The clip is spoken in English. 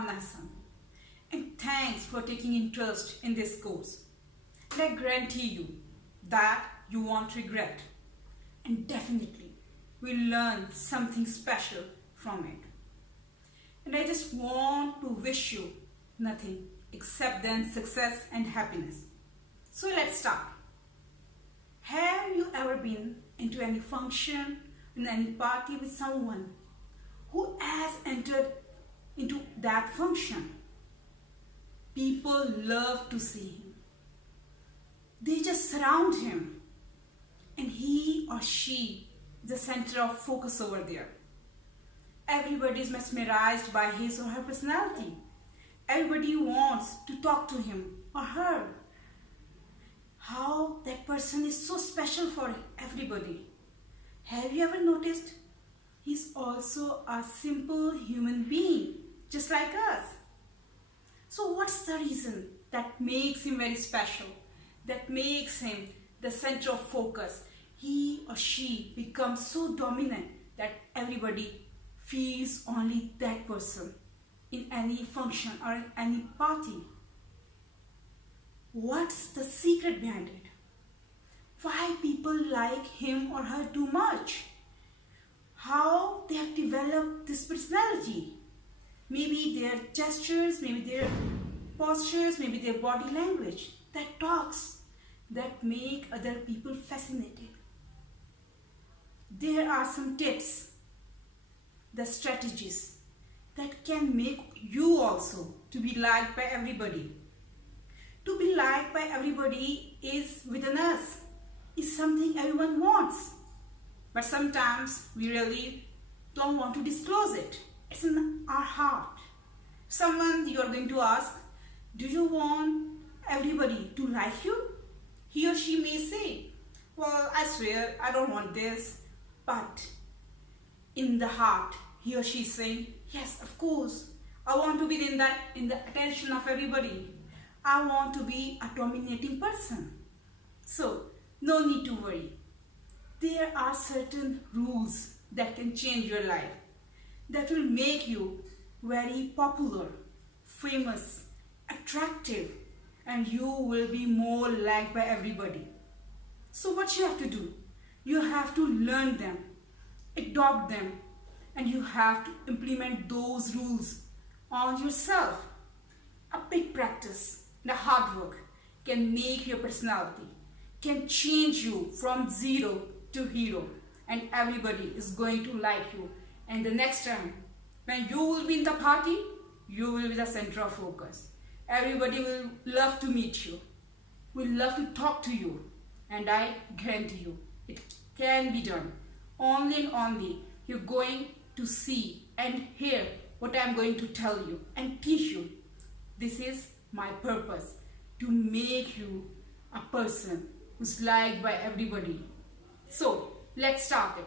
Naam Nasan, and thanks for taking interest in this course. And I guarantee you that you won't regret, and definitely will learn something special from it. And I just want to wish you nothing except then success and happiness. So let's start. Have you ever been into any function, in any party with someone who has entered into that function? People love to see him. They just surround him, and he or she is the center of focus over there. Everybody is mesmerized by his or her personality. Everybody wants to talk to him or her. How that person is so special for everybody. Have you ever noticed? He's also a simple human being, just like us. So what's the reason that makes him very special? That makes him the center of focus. He or she becomes so dominant that everybody feels only that person in any function or in any party. What's the secret behind it? Why people like him or her too much? How they have developed this personality? Maybe their gestures, maybe their postures, maybe their body language that talks, that make other people fascinated. There are some tips, the strategies that can make you also to be liked by everybody. To be liked by everybody is within us, is something everyone wants. But sometimes we really don't want to disclose it. It's in our heart. Someone you are going to ask, do you want everybody to like you? He or she may say, well, I swear I don't want this. But in the heart, he or she is saying, yes, of course, I want to be in the attention of everybody. I want to be a dominating person. So, no need to worry. There are certain rules that can change your life, that will make you very popular, famous, attractive, and you will be more liked by everybody. So what you have to do? You have to learn them, adopt them, and you have to implement those rules on yourself. A big practice, the hard work can make your personality, can change you from zero to hero, and everybody is going to like you. And the next time when you will be in the party, you will be the center of focus. Everybody will love to meet you, will love to talk to you, and I guarantee you it can be done. Only and only you're going to see and hear what I'm going to tell you and teach you. This is my purpose, to make you a person who's liked by everybody. So let's start it.